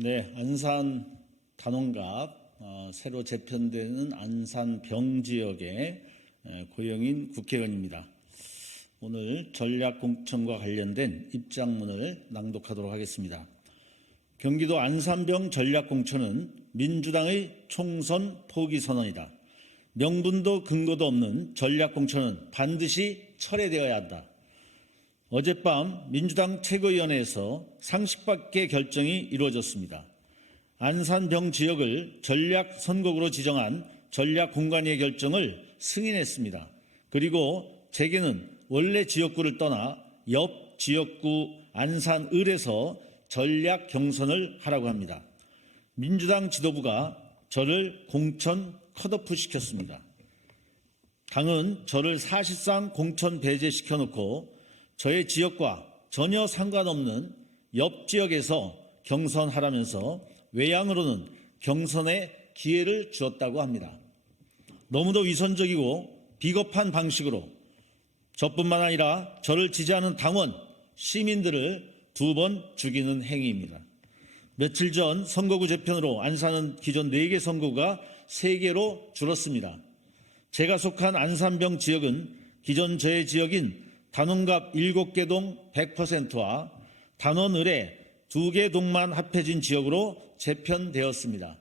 네, 안산 단원갑 새로 재편되는 안산 병지역의 고영인 국회의원입니다. 오늘 전략공천과 관련된 입장문을 낭독하도록 하겠습니다. 경기도 안산병 전략공천은 민주당의 총선 포기 선언이다. 명분도 근거도 없는 전략공천은 반드시 철회되어야 한다. 어젯밤 민주당 최고위원회에서 상식밖의 결정이 이루어졌습니다. 안산병 지역을 전략 선곡으로 지정한 전략공관위의 결정을 승인했습니다. 그리고 재계는 원래 지역구를 떠나 옆 지역구 안산을에서 전략 경선을 하라고 합니다. 민주당 지도부가 저를 공천 컷오프 시켰습니다. 당은 저를 사실상 공천 배제시켜 놓고 저의 지역과 전혀 상관없는 옆 지역에서 경선하라면서 외양으로는 경선에 기회를 주었다고 합니다. 너무도 위선적이고 비겁한 방식으로 저뿐만 아니라 저를 지지하는 당원, 시민들을 2번 죽이는 행위입니다. 며칠 전 선거구 재편으로 안산은 기존 4개 선거구가 3개로 줄었습니다. 제가 속한 안산병 지역은 기존 저의 지역인 단원갑 7개 동 100%와 단원을의 2개 동만 합해진 지역으로 재편되었습니다.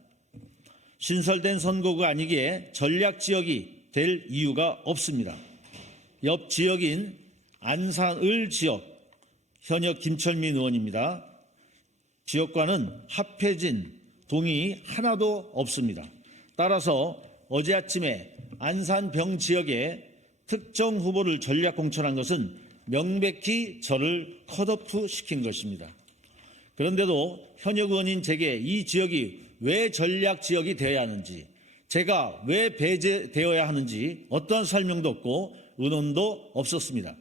신설된 선거구가 아니기에 전략지역이 될 이유가 없습니다. 옆 지역인 안산을 지역, 현역 김철민 의원입니다. 지역과는 합해진 동이 하나도 없습니다. 따라서 어제 아침에 안산병 지역에 특정 후보를 전략 공천한 것은 명백히 저를 컷오프 시킨 것입니다. 그런데도 현역 의원인 제게 이 지역이 왜 전략 지역이 되어야 하는지, 제가 왜 배제되어야 하는지 어떠한 설명도 없고 의논도 없었습니다.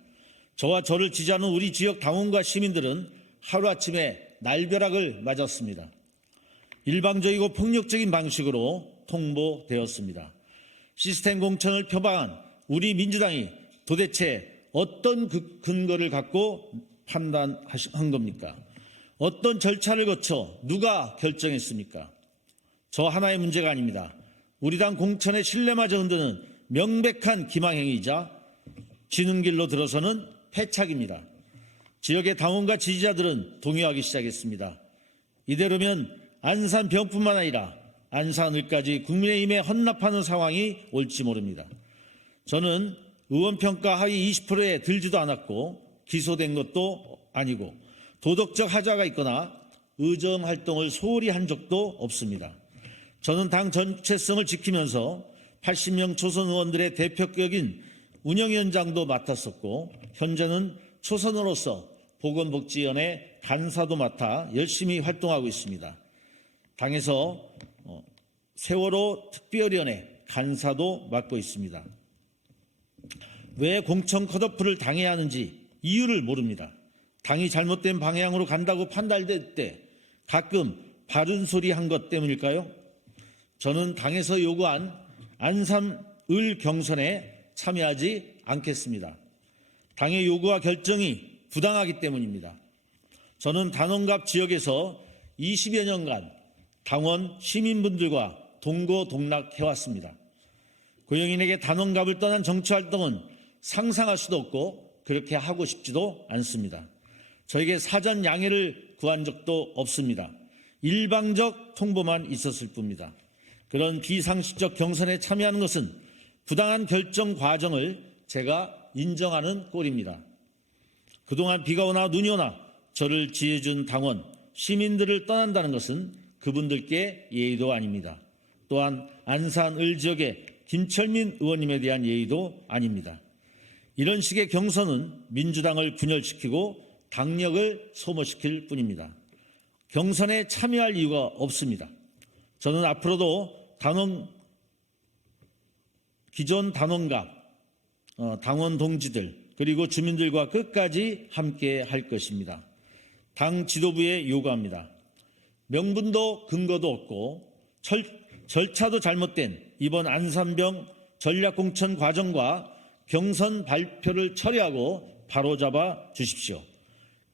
저와 저를 지지하는 우리 지역 당원과 시민들은 하루아침에 날벼락을 맞았습니다. 일방적이고 폭력적인 방식으로 통보되었습니다. 시스템 공천을 표방한 우리 민주당이 도대체 어떤 근거를 갖고 판단한 겁니까? 어떤 절차를 거쳐 누가 결정했습니까? 저 하나의 문제가 아닙니다. 우리 당 공천의 신뢰마저 흔드는 명백한 기망행위이자 지는 길로 들어서는 패착입니다. 지역의 당원과 지지자들은 동요하기 시작했습니다. 이대로면 안산병뿐만 아니라 안산을까지 국민의힘에 헌납하는 상황이 올지 모릅니다. 저는 의원평가 하위 20%에 들지도 않았고 기소된 것도 아니고 도덕적 하자가 있거나 의정활동을 소홀히 한 적도 없습니다. 저는 당 전체성을 지키면서 80명 초선 의원들의 대표격인 운영위원장도 맡았었고 현재는 초선으로서 보건복지위원회 간사도 맡아 열심히 활동하고 있습니다. 당에서 세월호 특별위원회 간사도 맡고 있습니다. 왜 공천 컷오프를 당해야 하는지 이유를 모릅니다. 당이 잘못된 방향으로 간다고 판단될 때 가끔 바른 소리 한 것 때문일까요? 저는 당에서 요구한 안산을 경선에 참여하지 않겠습니다. 당의 요구와 결정이 부당하기 때문입니다. 저는 단원갑 지역에서 20여 년간 당원 시민분들과 동고동락해왔습니다. 고영인에게 단원갑을 떠난 정치활동은 상상할 수도 없고 그렇게 하고 싶지도 않습니다. 저에게 사전 양해를 구한 적도 없습니다. 일방적 통보만 있었을 뿐입니다. 그런 비상식적 경선에 참여하는 것은 부당한 결정 과정을 제가 인정하는 꼴입니다. 그동안 비가 오나 눈이 오나 저를 지혜준 당원, 시민들을 떠난다는 것은 그분들께 예의도 아닙니다. 또한 안산을 지역의 김철민 의원님에 대한 예의도 아닙니다. 이런 식의 경선은 민주당을 분열시키고 당력을 소모시킬 뿐입니다. 경선에 참여할 이유가 없습니다. 저는 앞으로도 기존 단원갑, 당원 동지들 그리고 주민들과 끝까지 함께 할 것입니다. 당 지도부에 요구합니다. 명분도 근거도 없고 절차도 잘못된 이번 안산병 전략공천 과정과 경선 발표를 처리하고 바로잡아 주십시오.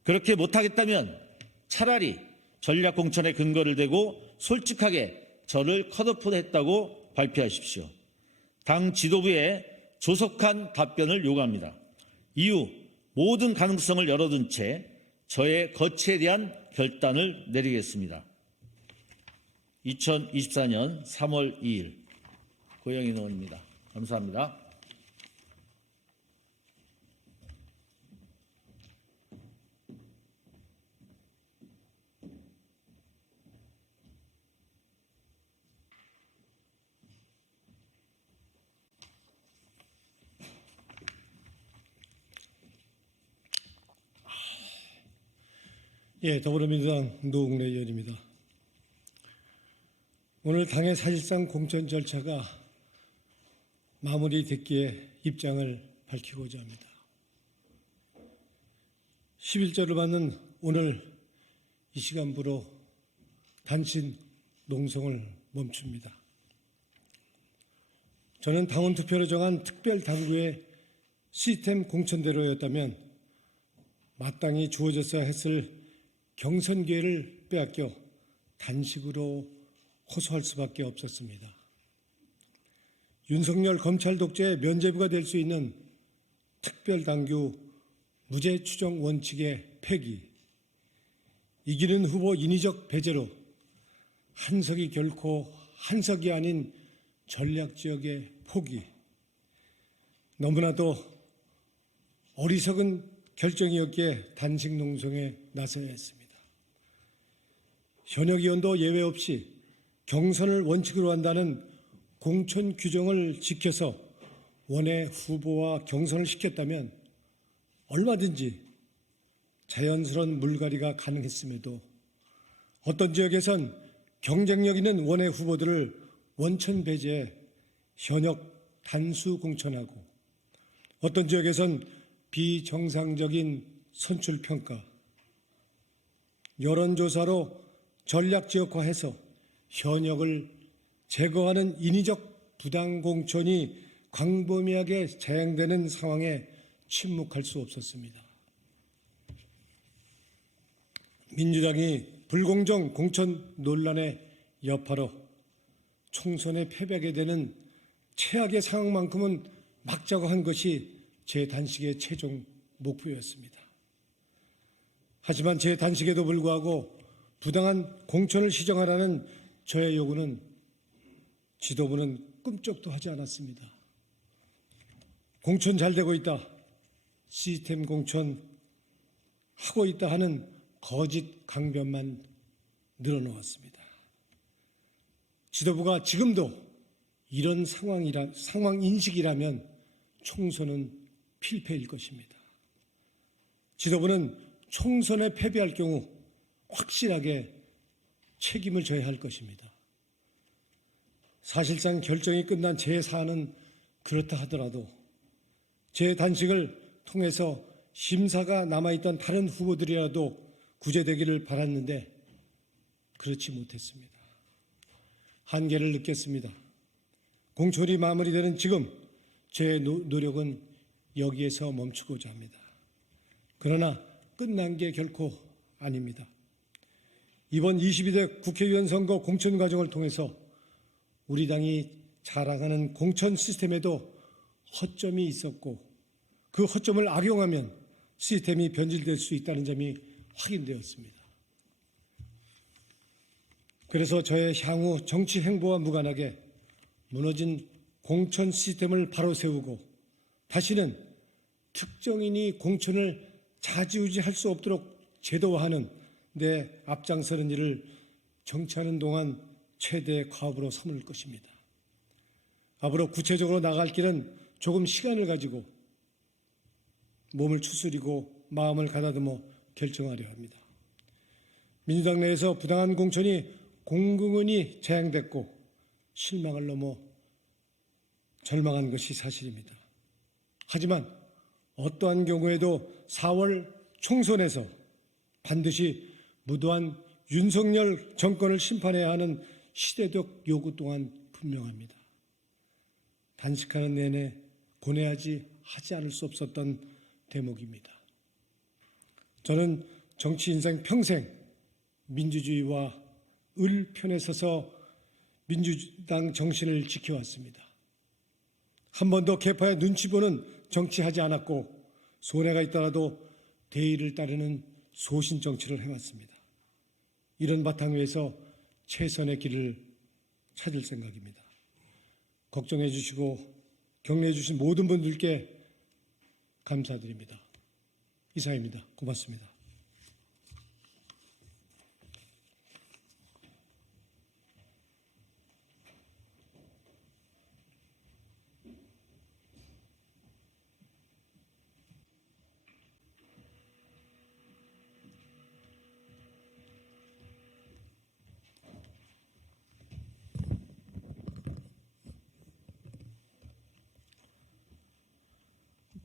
그렇게 못하겠다면 차라리 전략공천의 근거를 대고 솔직하게 저를 컷오프했다고 발표하십시오. 당 지도부에 조속한 답변을 요구합니다. 이후 모든 가능성을 열어둔 채 저의 거취에 대한 결단을 내리겠습니다. 2024년 3월 2일 고영인 의원입니다. 감사합니다. 예, 더불어민주당 노웅래 의원입니다. 오늘 당의 사실상 공천 절차가 마무리됐기에 입장을 밝히고자 합니다. 11조를 받는 오늘 이 시간부로 단신 농성을 멈춥니다. 저는 당원 투표로 정한 특별 당규의 시스템 공천대로였다면 마땅히 주어졌어야 했을 경선 기회를 빼앗겨 단식으로 호소할 수밖에 없었습니다. 윤석열 검찰 독재의 면죄부가 될 수 있는 특별당규 무죄 추정 원칙의 폐기, 이기는 후보 인위적 배제로 한석이 결코 한석이 아닌 전략지역의 포기, 너무나도 어리석은 결정이었기에 단식 농성에 나서야 했습니다. 현역 의원도 예외 없이 경선을 원칙으로 한다는 공천 규정을 지켜서 원외 후보와 경선을 시켰다면 얼마든지 자연스러운 물갈이가 가능했음에도 어떤 지역에선 경쟁력 있는 원외 후보들을 원천 배제해 현역 단수 공천하고 어떤 지역에선 비정상적인 선출평가, 여론조사로 전략지역화해서 현역을 제거하는 인위적 부당공천이 광범위하게 자행되는 상황에 침묵할 수 없었습니다. 민주당이 불공정 공천 논란의 여파로 총선에 패배하게 되는 최악의 상황만큼은 막자고 한 것이 제 단식의 최종 목표였습니다. 하지만 제 단식에도 불구하고 부당한 공천을 시정하라는 저의 요구는 지도부는 꿈쩍도 하지 않았습니다. 공천 잘 되고 있다, 시스템 공천 하고 있다 하는 거짓 강변만 늘어놓았습니다. 지도부가 지금도 이런 상황 인식이라면 총선은 필패일 것입니다. 지도부는 총선에 패배할 경우 확실하게 책임을 져야 할 것입니다. 사실상 결정이 끝난 제 사안은 그렇다 하더라도 제 단식을 통해서 심사가 남아있던 다른 후보들이라도 구제되기를 바랐는데 그렇지 못했습니다. 한계를 느꼈습니다. 공천이 마무리되는 지금 제 노력은 여기에서 멈추고자 합니다. 그러나 끝난 게 결코 아닙니다. 이번 22대 국회의원 선거 공천 과정을 통해서 우리 당이 자랑하는 공천 시스템에도 허점이 있었고 그 허점을 악용하면 시스템이 변질될 수 있다는 점이 확인되었습니다. 그래서 저의 향후 정치 행보와 무관하게 무너진 공천 시스템을 바로 세우고 다시는 특정인이 공천을 좌지우지할 수 없도록 제도화하는 데 앞장서는 일을 정치하는 동안 최대 과업으로 삼을 것입니다. 앞으로 구체적으로 나갈 길은 조금 시간을 가지고 몸을 추스리고 마음을 가다듬어 결정하려 합니다. 민주당 내에서 부당한 공천이 공공연히 재행됐고 실망을 넘어 절망한 것이 사실입니다. 하지만 어떠한 경우에도 4월 총선에서 반드시 무도한 윤석열 정권을 심판해야 하는 시대적 요구 또한 분명합니다. 단식하는 내내 고뇌하지 않을 수 없었던 대목입니다. 저는 정치 인생 평생 민주주의와 을 편에 서서 민주당 정신을 지켜왔습니다. 한 번도 계파의 눈치 보는 정치하지 않았고 손해가 있더라도 대의를 따르는 소신 정치를 해왔습니다. 이런 바탕 위에서 최선의 길을 찾을 생각입니다. 걱정해 주시고 격려해 주신 모든 분들께 감사드립니다. 이상입니다. 고맙습니다.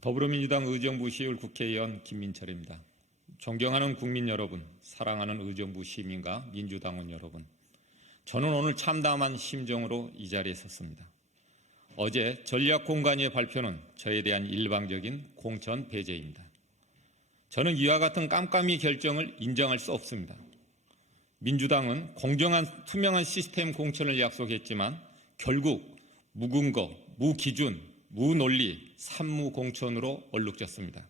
더불어민주당 의정부 시의회 국회의원 김민철입니다. 존경하는 국민 여러분, 사랑하는 의정부 시민과 민주당원 여러분, 저는 오늘 참담한 심정으로 이 자리에 섰습니다. 어제 전략공관위의 발표는 저에 대한 일방적인 공천 배제입니다. 저는 이와 같은 깜깜이 결정을 인정할 수 없습니다. 민주당은 공정한 투명한 시스템 공천을 약속했지만 결국 무근거, 무기준, 무논리, 산무공천으로 얼룩졌습니다.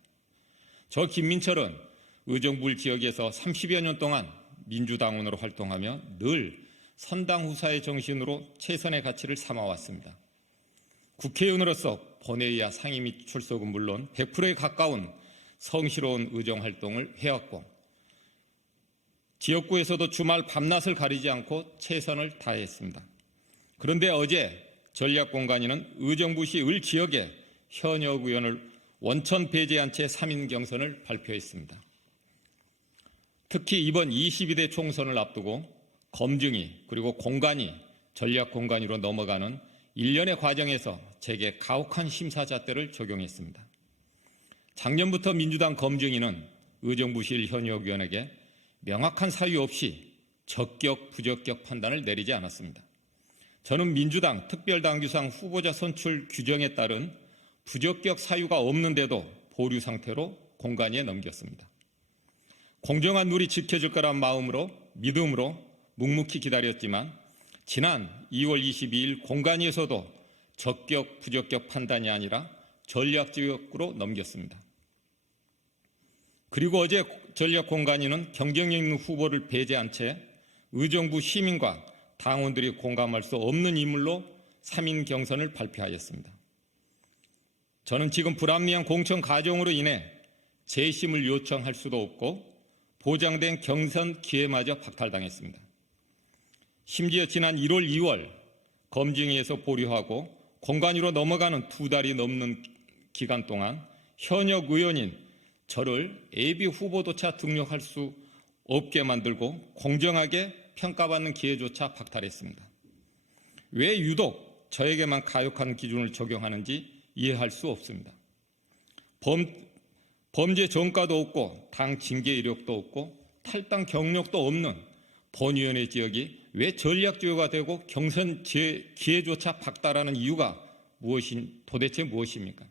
저 김민철은 의정부 지역에서 30여 년 동안 민주당원으로 활동하며 늘 선당후사의 정신으로 최선의 가치를 삼아왔습니다. 국회의원으로서 본회의와 상임 및 출석은 물론 100%에 가까운 성실한 의정활동을 해왔고 지역구에서도 주말 밤낮을 가리지 않고 최선을 다했습니다. 그런데 어제 전략공관위는 의정부시 을 지역에 현역 의원을 원천 배제한 채 3인 경선을 발표했습니다. 특히 이번 22대 총선을 앞두고 검증위 그리고 공관위, 전략공관위로 넘어가는 일련의 과정에서 제게 가혹한 심사잣대를 적용했습니다. 작년부터 민주당 검증위는 의정부시 현역 의원에게 명확한 사유 없이 적격, 부적격 판단을 내리지 않았습니다. 저는 민주당 특별당규상 후보자 선출 규정에 따른 부적격 사유가 없는데도 보류 상태로 공관위에 넘겼습니다. 공정한 룰이 지켜질 거란 마음으로 믿음으로 묵묵히 기다렸지만 지난 2월 22일 공관위에서도 적격, 부적격 판단이 아니라 전략적으로 넘겼습니다. 그리고 어제 전략공관위는 경쟁력 있는 후보를 배제한 채 의정부 시민과 당원들이 공감할 수 없는 인물로 3인 경선을 발표하였습니다. 저는 지금 불합리한 공천 과정으로 인해 재심을 요청할 수도 없고 보장된 경선 기회마저 박탈당했습니다. 심지어 지난 1월, 2월 검증위에서 보류하고 공관위로 넘어가는 2달이 넘는 기간 동안 현역 의원인 저를 예비 후보조차 등록할 수 없게 만들고 공정하게 평가받는 기회조차 박탈했습니다. 왜 유독 저에게만 가혹한 기준을 적용하는지 이해할 수 없습니다. 범죄 전과도 없고 당 징계 이력도 없고 탈당 경력도 없는 본위원회 지역이 왜 전략지역가 되고 경선 기회조차 박탈하는 이유가 도대체 무엇입니까?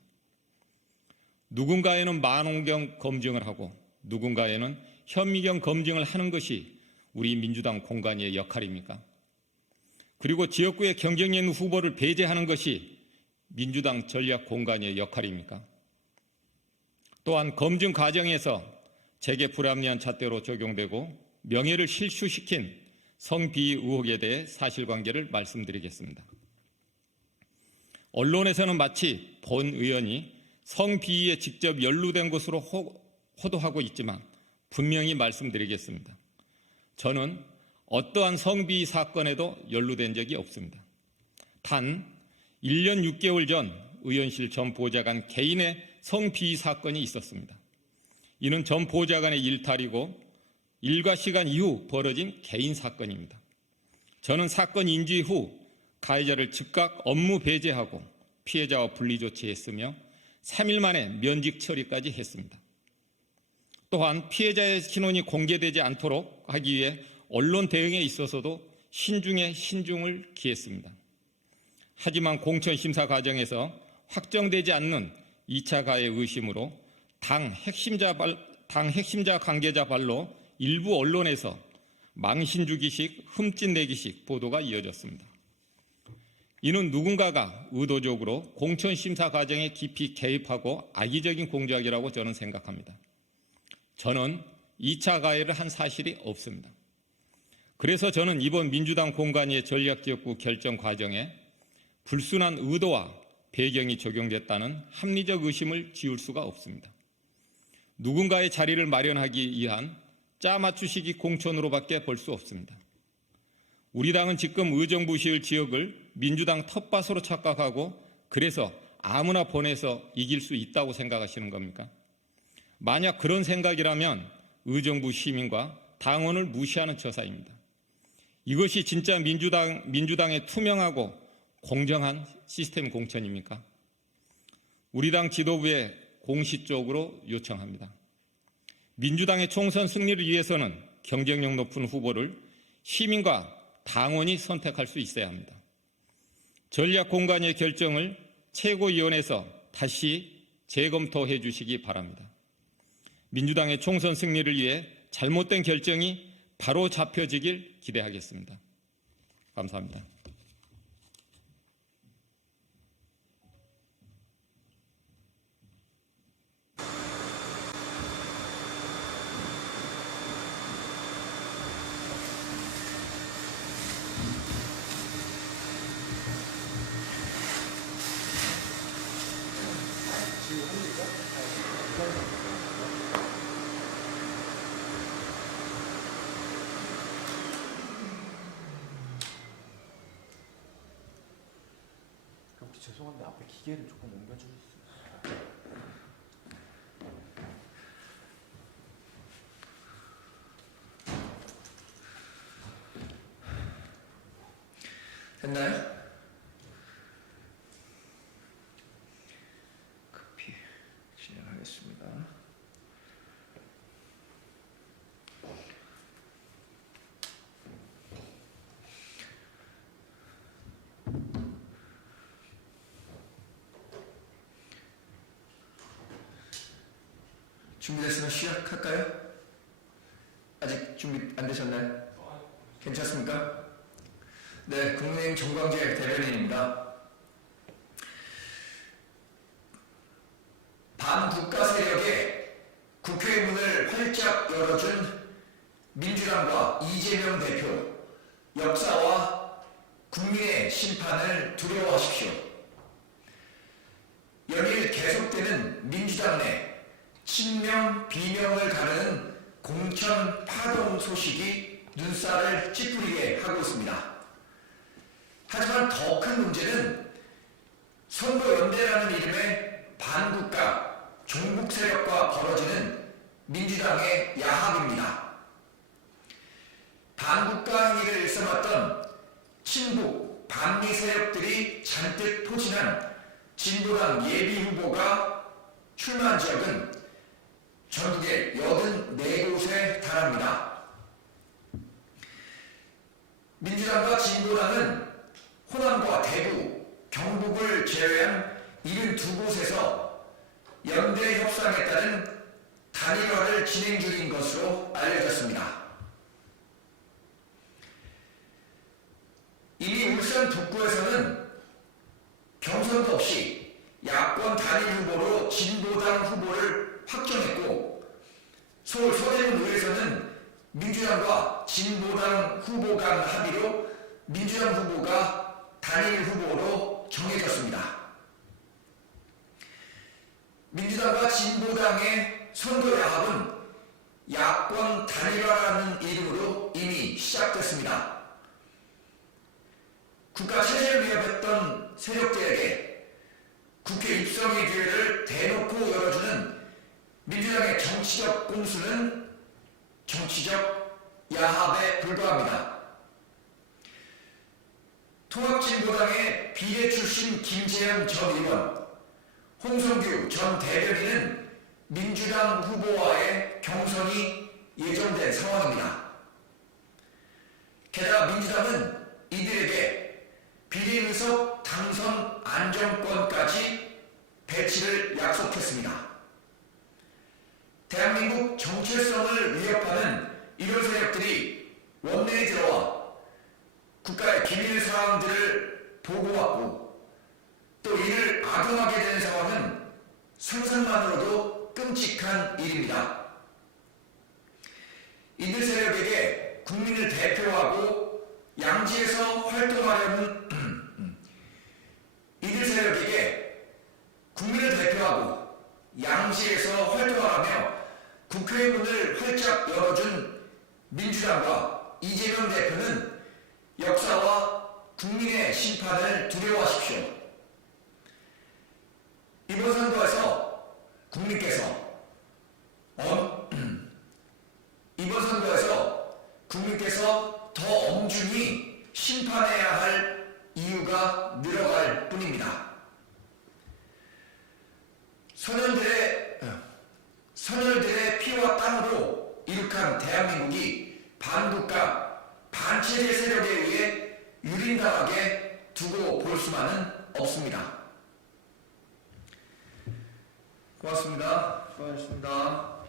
누군가에는 만원경 검증을 하고 누군가에는 현미경 검증을 하는 것이 우리 민주당 공관위의 역할입니까? 그리고 지역구의 경쟁력 있는 후보를 배제하는 것이 민주당 전략 공관위의 역할입니까? 또한 검증 과정에서 제게 불합리한 잣대로 적용되고 명예를 실추시킨 성비위 의혹에 대해 사실관계를 말씀드리겠습니다. 언론에서는 마치 본 의원이 성비위에 직접 연루된 것으로 호도하고 있지만 분명히 말씀드리겠습니다. 저는 어떠한 성비위 사건에도 연루된 적이 없습니다. 단 1년 6개월 전 의원실 전 보좌관 개인의 성비위 사건이 있었습니다. 이는 전 보좌관의 일탈이고 일과 시간 이후 벌어진 개인 사건입니다. 저는 사건 인지 후 가해자를 즉각 업무 배제하고 피해자와 분리 조치했으며 3일 만에 면직 처리까지 했습니다. 또한 피해자의 신원이 공개되지 않도록 하기 위해 언론 대응에 있어서도 신중에 신중을 기했습니다. 하지만 공천심사 과정에서 확정되지 않는 2차 가해 의심으로 당 핵심자 관계자 발로 일부 언론에서 망신주기식, 흠집내기식 보도가 이어졌습니다. 이는 누군가가 의도적으로 공천심사 과정에 깊이 개입하고 악의적인 공작이라고 저는 생각합니다. 저는 2차 가해를 한 사실이 없습니다. 그래서 저는 이번 민주당 공관위의 전략지역구 결정 과정에 불순한 의도와 배경이 적용됐다는 합리적 의심을 지울 수가 없습니다. 누군가의 자리를 마련하기 위한 짜맞추시기 공천으로밖에 볼 수 없습니다. 우리 당은 지금 의정부 시의 지역을 민주당 텃밭으로 착각하고 그래서 아무나 보내서 이길 수 있다고 생각하시는 겁니까? 만약 그런 생각이라면 의정부 시민과 당원을 무시하는 처사입니다. 이것이 진짜 민주당의 투명하고 공정한 시스템 공천입니까? 우리 당 지도부에 공식적으로 요청합니다. 민주당의 총선 승리를 위해서는 경쟁력 높은 후보를 시민과 당원이 선택할 수 있어야 합니다. 전략공관위의 결정을 최고위원회에서 다시 재검토해 주시기 바랍니다. 민주당의 총선 승리를 위해 잘못된 결정이 바로 잡혀지길 기대하겠습니다. 감사합니다. 혹시 죄송한데 앞에 기계를 조금 옮겨줄 수 있어요? 됐나요? 급히 진행하겠습니다. 준비됐으면 시작할까요? 아직 준비 안 되셨나요? 괜찮습니까? 네, 국민의힘 정광재 대변인입니다. 반국가 세력에 국회 문을 활짝 열어준 민주당과 이재명 대표, 역사와 국민의 심판을 두려워하십시오. 연일 계속되는 민주당 내 친명, 비명을 가르는 공천 파동 소식이 눈살을 찌푸리게 하고 있습니다. 하지만 더 큰 문제는 선거연대라는 이름의 반국가, 종북 세력과 벌어지는 민주당의 야합입니다. 반국가 행위를 일삼았던 친북, 반미 세력들이 잔뜩 포진한 진보당 예비 후보가 출마한 지역은 전국의 84곳에 달합니다. 민주당과 진보당은 호남과 대구, 경북을 제외한 72곳에서 연대 협상에 따른 단일화를 진행 중인 것으로 알려졌습니다. 이미 울산 북구에서는 경선도 없이 야권 단일 후보로 진보당 후보를 확정했고, 서울 서대문의회에서는 민주당과 진보당 후보 간 합의로 민주당 후보가 단일 후보로 정해졌습니다. 민주당과 진보당의 선거 야합은 야권 단일화라는 이름으로 이미 시작됐습니다. 국가 체제를 위협했던 세력들에게 국회 입성의 기회를 대놓고 열어주는 민주당의 정치적 공수는 정치적 야합에 불과합니다. 통합진보당의 비례 출신 김재현 전 의원, 홍성규 전 대변인은 민주당 후보와의 경선이 예정된 상황입니다. 게다가 민주당은 이들에게 비례의석 당선 안정권까지 배치를 약속했습니다. 대한민국 정체성을 위협하는 이런 세력들이 원내에 들어와 국가의 기밀 사항들을 보고받고 또 이를 악용하게 되는 상황은 상상만으로도 끔찍한 일입니다. 이들 세력에게 국민을 대표하고 양지에서 활동하려는 이들 세력에게 국민을 대표하고 양지에서 활동하라며 국회의 문을 활짝 열어준 민주당과 이재명 대표는 역사와 국민의 심판을 두려워하십시오. 이번 선거에서 국민께서 더 엄중히 심판해야 할 이유가 늘어갈 뿐입니다. 선열들의 피와 땀으로 이룩한 대한민국이 반국가, 반체제 세력에 의해 유린당하게 두고 볼 수만은 없습니다. 고맙습니다. 수고하셨습니다.